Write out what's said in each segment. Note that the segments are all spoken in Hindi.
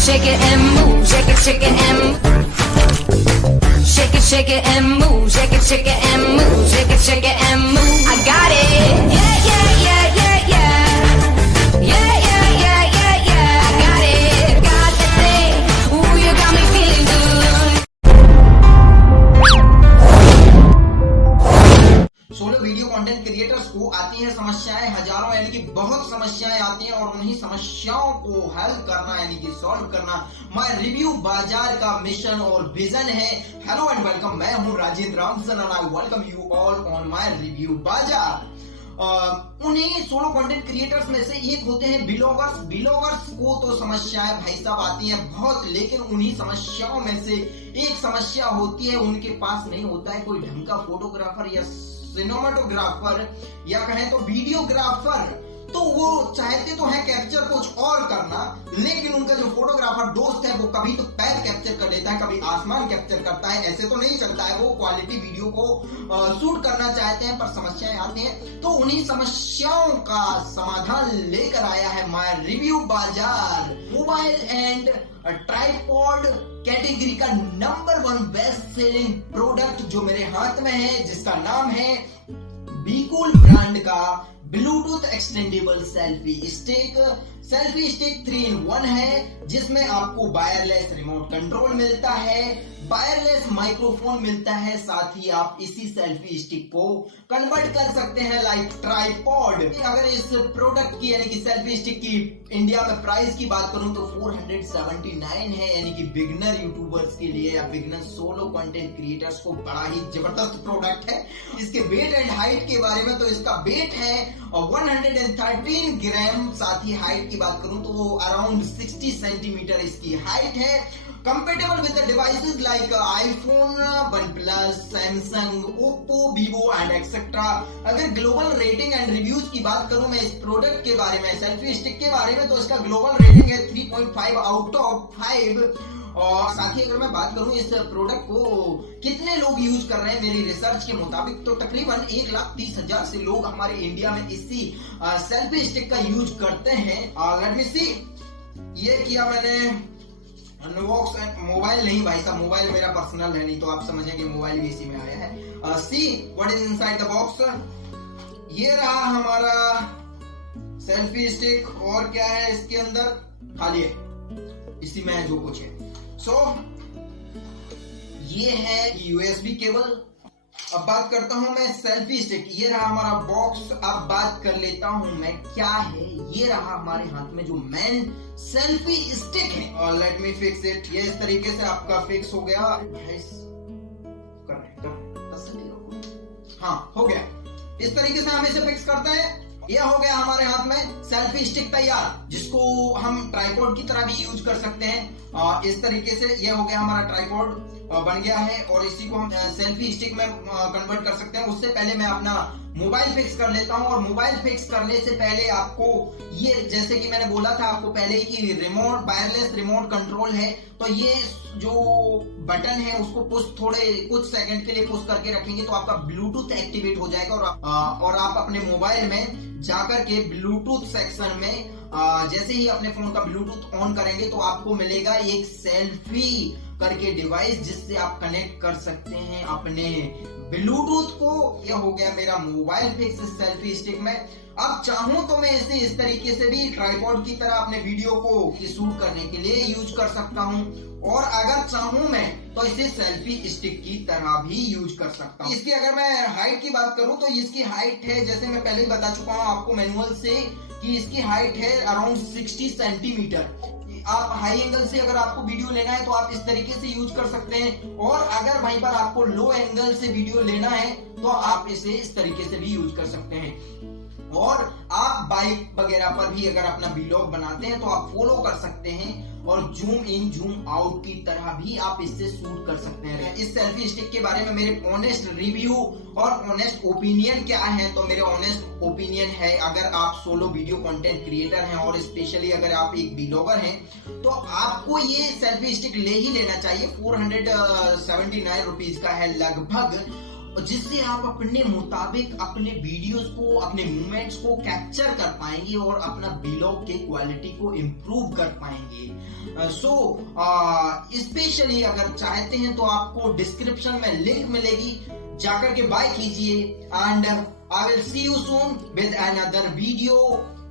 shake it and move, shake it, shake it and shake it, shake it and move, shake it, shake it and move, shake it, shake it and move. I got it. Yeah, yeah, yeah, yeah, yeah. Yeah, yeah, yeah, yeah, yeah. I got it. Got the thing. Ooh, you got me feeling good. Solo video content creators को आती है समस्याएं हजारों, यानी कि बहुत समस्याएं आती हैं और उन्हीं समस्याओं को हल करना यानी कि सॉल्व करना माय रिव्यू बाजार का मिशन और विजन है। हेलो एंड वेलकम, मैं हूं Rajendra Ramson and I welcome you all on my review बाजार। उन्हीं सोलो कंटेंट क्रिएटर्स में से एक होते हैं ब्लॉगर्स को तो समस्याएं भाई साहब आती हैं बहुत, लेकिन उन्हीं समस्याओं में से एक समस्या होती है उनके पास नहीं होता है कोई ढंग का फोटोग्राफर या सिनेमाटोग्राफर या कहें तो वीडियोग्राफर। तो वो चाहते तो हैं कैप्चर कुछ और करना, लेकिन उनका जो फोटोग्राफर दोस्त है वो कभी तो पैर कैप्चर कर लेता है, कभी आसमान कैप्चर करता है। ऐसे तो नहीं चलता है, वो क्वालिटी वीडियो को शूट करना चाहते हैं पर समस्याएं आती हैं। तो उन्हीं समस्याओं का समाधान लेकर आया है माय रिव्यू बाजार। मोबाइल एंड ट्राइपॉड कैटेगरी का नंबर 1 बेस्ट सेलिंग प्रोडक्ट जो मेरे हाथ में है, जिसका नाम है बीकूल ब्रांड का Bluetooth extendable selfie stick 3-in-1 है, जिसमें आपको वायरलेस रिमोट कंट्रोल मिलता है, वायरलेस माइक्रोफोन मिलता है, साथ ही आप इसी सेल्फी स्टिक को कन्वर्ट कर सकते हैं लाइक ट्राइपॉड। अगर इस प्रोडक्ट की यानी कि सेल्फी स्टिक की इंडिया में प्राइस की बात करूं तो 479 है, यानी कि बिगनर यूट्यूबर्स के लिए या बिगनर सोलो कंटेंट क्रिएटर्स को बड़ा ही जबरदस्त प्रोडक्ट है। इसके वेट एंड हाइट के बारे में तो इसका वेट है 113 ग्राम, साथ ही हाइट की बात करूं तो अराउंड 60 सेंटीमीटर इसकी हाइट है। Compatible with the devices like iPhone, OnePlus, Samsung, Oppo, Vivo and etcetera. अगर ग्लोबल रेटिंग एंड रिव्यूज की बात करूं मैं इस प्रोडक्ट के बारे में, सेल्फी स्टिक के बारे में, तो इसका ग्लोबल रेटिंग है 3.5 आउट ऑफ 5। और साथ ही अगर मैं बात करूं इस प्रोडक्ट को कितने लोग यूज कर रहे हैं, मेरी रिसर्च के मुताबिक तो तकरीबन 1,30,000 से लोग हमारे इंडिया में इसी सेल्फी स्टिक का यूज करते हैं। लेट मी सी, ये किया मैंने अनबॉक्स। मोबाइल नहीं भाई साहब, मोबाइल मेरा पर्सनल है, नहीं तो आप समझेंगे मोबाइल भी इसी में आया है। See what is inside the box. ये रहा हमारा सेल्फी स्टिक, और क्या है इसके अंदर, खाली है, इसी में जो कुछ है। सो ये है यूएसबी केबल। अब बात करता हूं मैं सेल्फी स्टिक, ये रहा हमारा बॉक्स। अब बात कर लेता हूं मैं क्या है, ये रहा हमारे हाथ में जो मेन सेल्फी स्टिक है। और लेट मी फिक्स इट। ये इस तरीके से आपका फिक्स हो गया, हाँ हो गया। इस तरीके से हम इसे फिक्स करते हैं। यह हो गया हमारे हाथ में सेल्फी स्टिक तैयार, जिसको हम ट्राइपॉड की तरह भी यूज कर सकते हैं। इस तरीके से यह हो गया हमारा ट्राइपॉड बन गया है, और इसी को हम सेल्फी स्टिक में कन्वर्ट कर सकते हैं। उससे पहले मैं अपना मोबाइल फिक्स कर लेता हूं, और मोबाइल फिक्स करने से पहले आपको ये, जैसे कि मैंने बोला था आपको पहले कि रिमोट वायरलेस रिमोट कंट्रोल है, तो ये जो बटन है उसको कुछ सेकंड के लिए पुश करके रखेंगे तो आपका ब्लूटूथ एक्टिवेट हो जाएगा, और आप अपने मोबाइल में जाकर के ब्लूटूथ सेक्शन में जैसे ही अपने फोन का ब्लूटूथ ऑन करेंगे तो आपको मिलेगा एक सेल्फी करके डिवाइस, जिससे आप कनेक्ट कर सकते हैं अपने ब्लूटूथ को। यह हो गया मेरा मोबाइल फिक्स सेल्फी स्टिक में। अब चाहूं तो मैं इसे इस तरीके से भी ट्राइपॉड की तरह अपने वीडियो को शूट करने के लिए यूज कर सकता हूं, और अगर चाहूं मैं तो इसे सेल्फी स्टिक की तरह भी यूज कर सकता हूं। इसकी अगर मैं हाइट की बात करूं तो इसकी हाइट है, जैसे मैं पहले ही बता चुका हूं आपको मैनुअल से, कि इसकी हाइट है अराउंड 60 सेंटीमीटर। आप हाई एंगल से अगर आपको वीडियो लेना है तो आप इस तरीके से यूज कर सकते हैं, और अगर वहीं पर आपको लो एंगल से वीडियो लेना है तो आप इसे इस तरीके से भी यूज कर सकते हैं। और आप बाइक वगैरह पर भी अगर अपना व्लॉग बनाते हैं तो आप फॉलो कर सकते हैं, और जूम इन जूम आउट की तरह भी आप इससे शूट कर सकते हैं। इस सेल्फी स्टिक के बारे में मेरे ऑनेस्ट रिव्यू और ऑनेस्ट ओपिनियन क्या है, तो मेरे ऑनेस्ट ओपिनियन है, अगर आप सोलो वीडियो कंटेंट क्रिएटर हैं और स्पेशली अगर आप एक ब्लॉगर हैं तो आपको ये सेल्फी स्टिक ले ही लेना चाहिए। 479 रुपीज का है लगभग, जिससे आप अपने मुताबिक अपने वीडियोस को, अपने मूवमेंट्स को कैप्चर कर पाएंगे और अपना ब्लॉग के क्वालिटी को इम्प्रूव कर पाएंगे। सो स्पेशली अगर चाहते हैं तो आपको डिस्क्रिप्शन में लिंक मिलेगी, जाकर के बाय कीजिए। And I will see you soon with another video.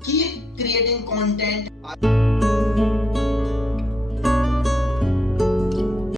Keep creating content.